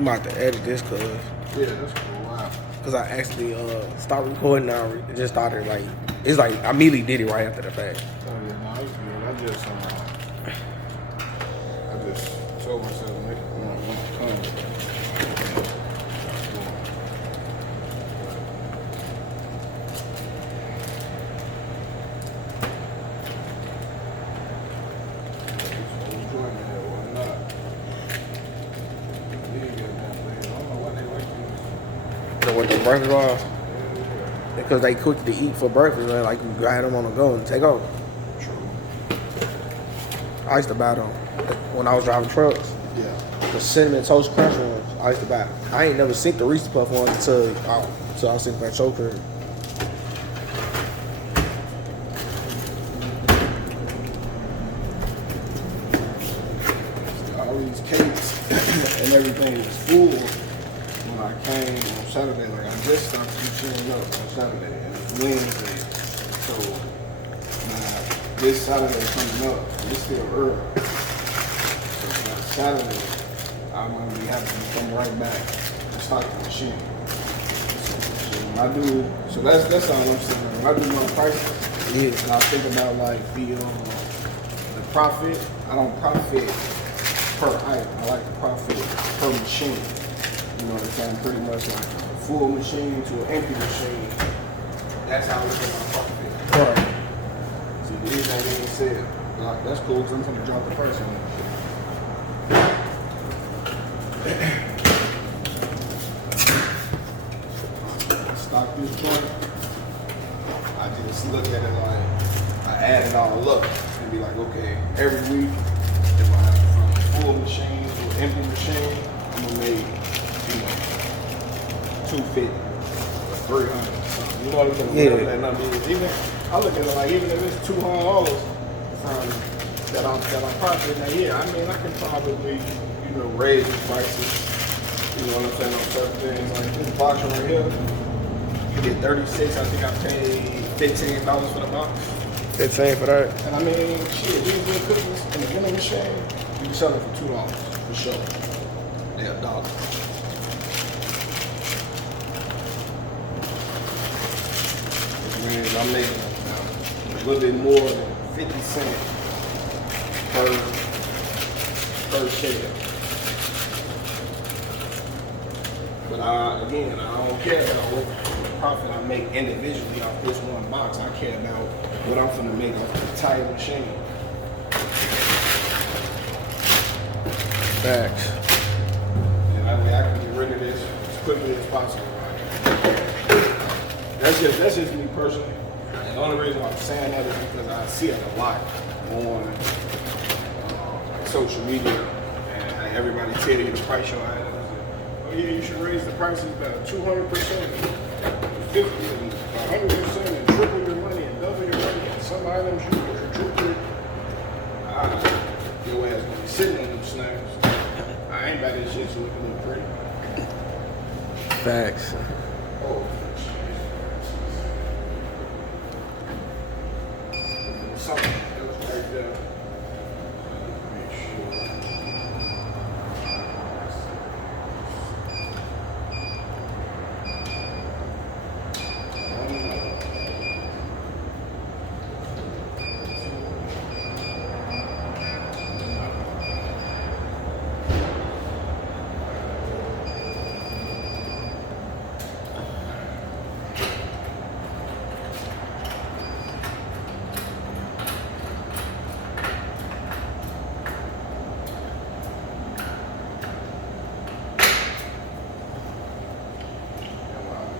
You might have to edit this, cause that's cool. Wow. Cause I actually stopped recording now. It just started like it's like I immediately did it right after the fact. Oh yeah, no, it's good. I just told myself to make it when I come. What the breakfast was? Because they cook to eat for breakfast, man. Like you grab them on the go and take off. True. I used to buy them when I was driving trucks. Yeah. The cinnamon toast crunch ones, I used to buy. I ain't never seen the Reese's Puff ones until I was sitting back so crib. All these cakes and everything was full when I came on Saturday. Like I just stopped eating up on Saturday and it's Wednesday. So now this Saturday coming up, it's still early. So now Saturday, I'm gonna be having to come right back and stock the machine. So when I do, so that's all I'm saying. When I do my prices, and I think about like the profit. I don't profit per item. I like to profit per machine. You know what I'm saying? Pretty much like a full machine to an empty machine. That's how I look at my profit. Right. See, these ain't even said. Like, that's cool because I'm going to drop the price on it. Stock this joint. I just look at it like I add it all up and be like, okay, every week if I have from a full machine to an empty machine, I'm gonna make, $250 or $300. You know what I'm saying? Whatever that number is. Even I look at it like even if it's $200 that I'm profiting a year, I mean I can probably raise the prices. You know what I'm saying on certain things like this box right here. You get 36. I think I paid $15 for the box. 15 for that. And I mean, shit, these good cookies in the vending machine, you can sell it for $2 for sure. They're $1. Which means I'm making a little bit more than 50 cents per share. But again, I don't care about what profit I make individually off this one box. I care about what I'm gonna make off the entire machine. Facts. And that way I can get rid of this as quickly as possible. That's just me personally. And the only reason why I'm saying that is because I see it a lot on social media, and everybody tell you to price your items. Oh yeah, you should raise the prices by 200%, 50%, 100%, and triple your money and double your money. And some items you triple. Your ass gonna be sitting on them snacks. I ain't buy this shit so it can look pretty. Facts. Oh. Something else right there. Make sure.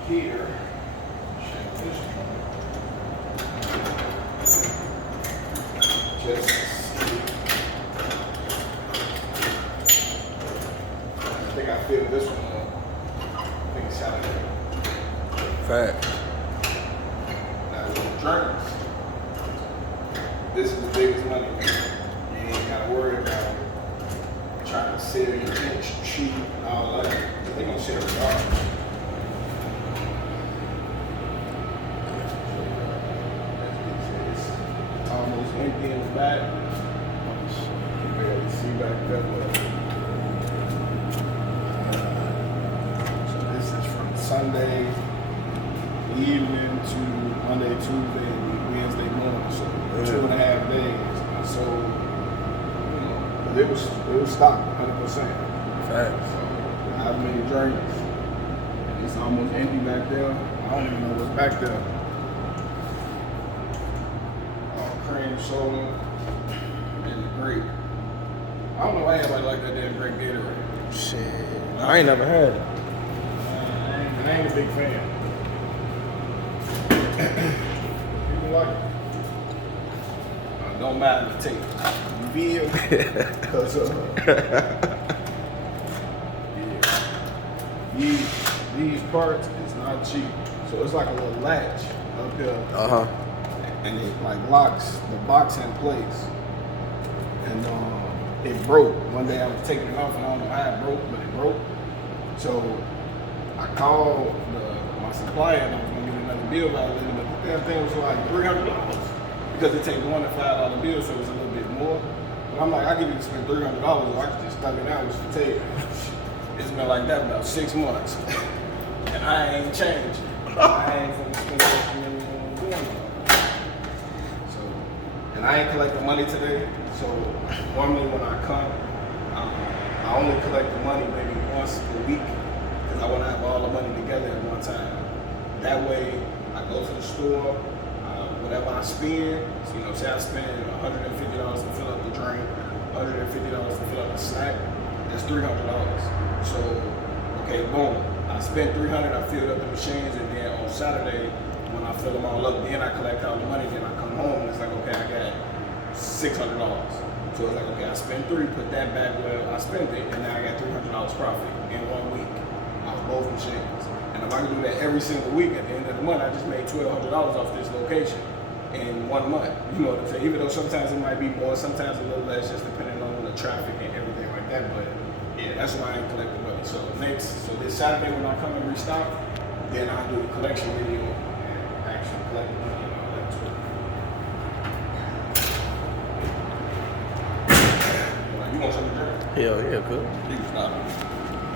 Here, shake this just to see. I think I feel this one up. I think it's Saturday. Facts. Now, with drinks, this is the biggest money. You ain't gotta worry about trying to sell your bitch cheap and all that. They gonna sell it all. Almost empty in the back. You barely see back that way. Tuesday and Wednesday morning. So 2.5 days. And so, you know, it was stocked 100%. Facts. So I have many drinks. And it's almost empty back there. I don't even know what's back there. Cream soda and grape. I don't know why everybody like that damn grape Gatorade. Shit. I ain't never had it. I ain't a big fan. People like it. Don't mind the taste. You feel? Because, yeah. These parts is not cheap. So it's like a little latch up here. Uh-huh. And it like locks the box in place. And it broke. One day I was taking it off and I don't know how it broke, but it broke. So I called my supplier and I was gonna get another bill validated, but the damn thing was like $300 because it takes $1 to $5 bill, so it was a little bit more. But I'm like, I give you to spend $300, or I could just stuff it out with the tape. It's been like that about 6 months, and I ain't changed. I ain't gonna spend that money. So, and I ain't collecting money today. So normally when I come, I only collect the money maybe once a week because I want to have all the money together at one time. That way, I go to the store, whatever I spend, so, you know, say I spend $150 to fill up the drink, $150 to fill up the snack, that's $300. So, okay, boom, I spent $300, I filled up the machines, and then on Saturday, when I fill them all up, then I collect all the money, then I come home, and it's like, okay, I got $600. So it's like, okay, I spent $300, put that back where I spent it, and now I got $300 profit in 1 week off both machines. And if I can do that every single week, at the end of the month, I just made $1,200 off this location in 1 month. You know what I'm saying? Even though sometimes it might be more, sometimes a little less, just depending on the traffic and everything like that. But yeah, that's why I ain't collecting money. So this Saturday when I come and restock, then I'll do a collection video and actually collect the money and all that too. You want something to drink? Hell yeah, good. You can stop.